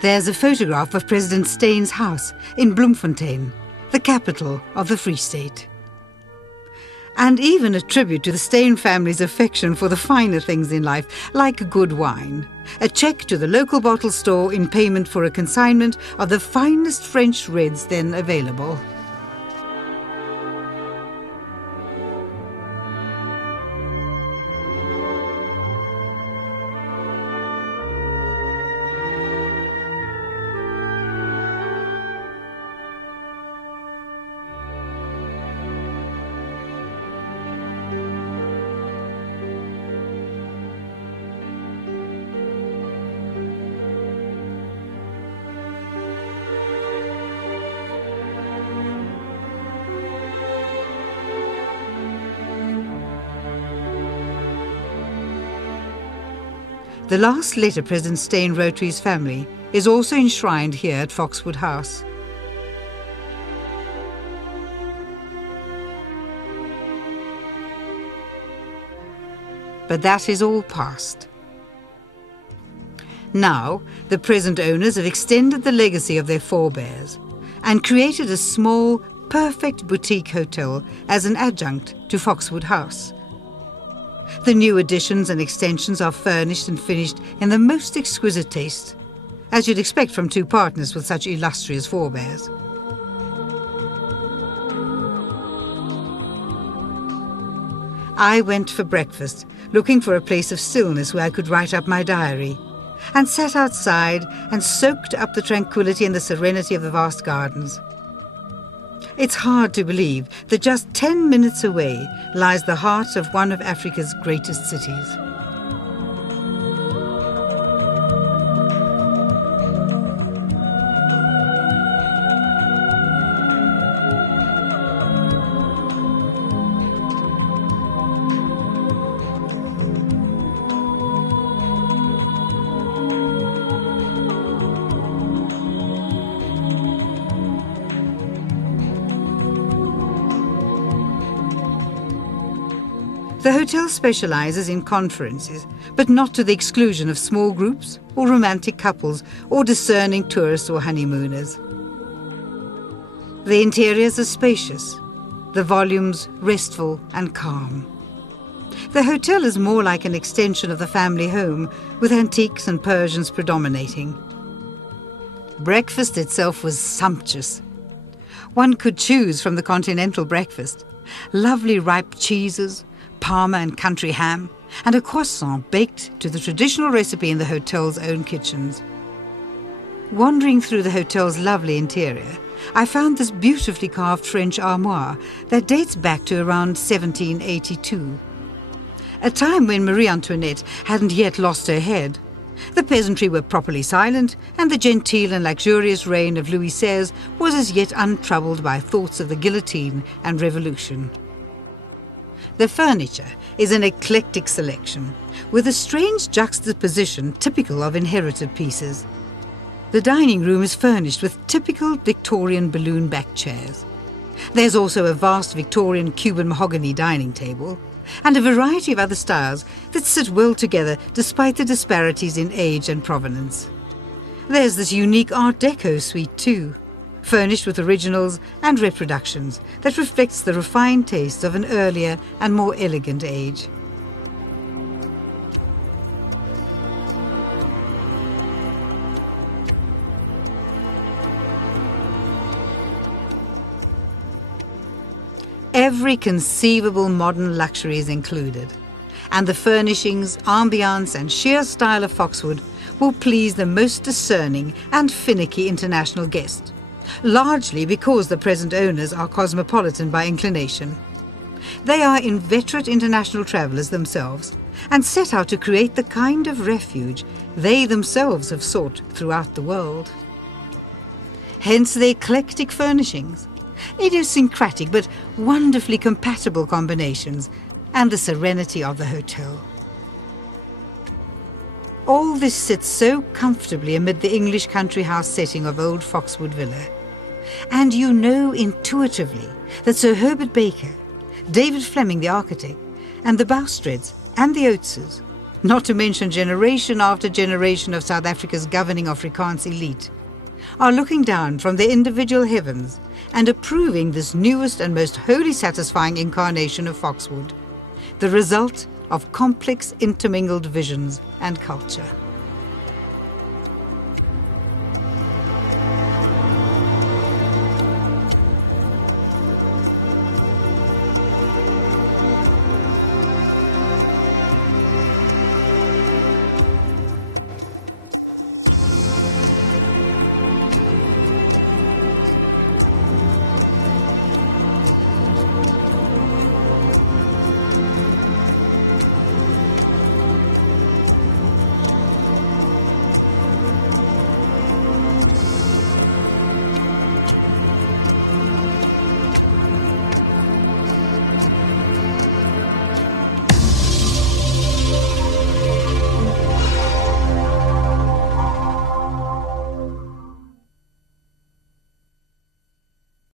There's a photograph of President Steen's house in Bloemfontein, the capital of the Free State. And even a tribute to the Steen family's affection for the finer things in life, like good wine. A cheque to the local bottle store in payment for a consignment of the finest French reds then available. The last letter President Steen wrote to his family is also enshrined here at Foxwood House. But that is all past. Now, the present owners have extended the legacy of their forebears and created a small, perfect boutique hotel as an adjunct to Foxwood House. The new additions and extensions are furnished and finished in the most exquisite taste, as you'd expect from two partners with such illustrious forebears. I went for breakfast, looking for a place of stillness where I could write up my diary, and sat outside and soaked up the tranquility and the serenity of the vast gardens. It's hard to believe that just 10 minutes away lies the heart of one of Africa's greatest cities. The hotel specializes in conferences, but not to the exclusion of small groups or romantic couples or discerning tourists or honeymooners. The interiors are spacious, the volumes restful and calm. The hotel is more like an extension of the family home, with antiques and Persians predominating. Breakfast itself was sumptuous. One could choose from the continental breakfast, lovely ripe cheeses, parma and country ham, and a croissant baked to the traditional recipe in the hotel's own kitchens. Wandering through the hotel's lovely interior, I found this beautifully carved French armoire that dates back to around 1782, a time when Marie Antoinette hadn't yet lost her head. The peasantry were properly silent, and the genteel and luxurious reign of Louis XVI was as yet untroubled by thoughts of the guillotine and revolution. The furniture is an eclectic selection, with a strange juxtaposition typical of inherited pieces. The dining room is furnished with typical Victorian balloon-backed chairs. There's also a vast Victorian Cuban mahogany dining table, and a variety of other styles that sit well together despite the disparities in age and provenance. There's this unique Art Deco suite too, furnished with originals and reproductions that reflects the refined taste of an earlier and more elegant age. Every conceivable modern luxury is included, and the furnishings, ambiance and sheer style of Foxwood will please the most discerning and finicky international guest, largely because the present owners are cosmopolitan by inclination. They are inveterate international travellers themselves and set out to create the kind of refuge they themselves have sought throughout the world. Hence the eclectic furnishings, idiosyncratic but wonderfully compatible combinations, and the serenity of the hotel. All this sits so comfortably amid the English country house setting of old Foxwood Villa. And you know intuitively that Sir Herbert Baker, David Fleming the architect, and the Boustreds and the Oateses not to mention generation after generation of South Africa's governing Afrikaans elite, are looking down from their individual heavens and approving this newest and most wholly satisfying incarnation of Foxwood, the result of complex intermingled visions and culture.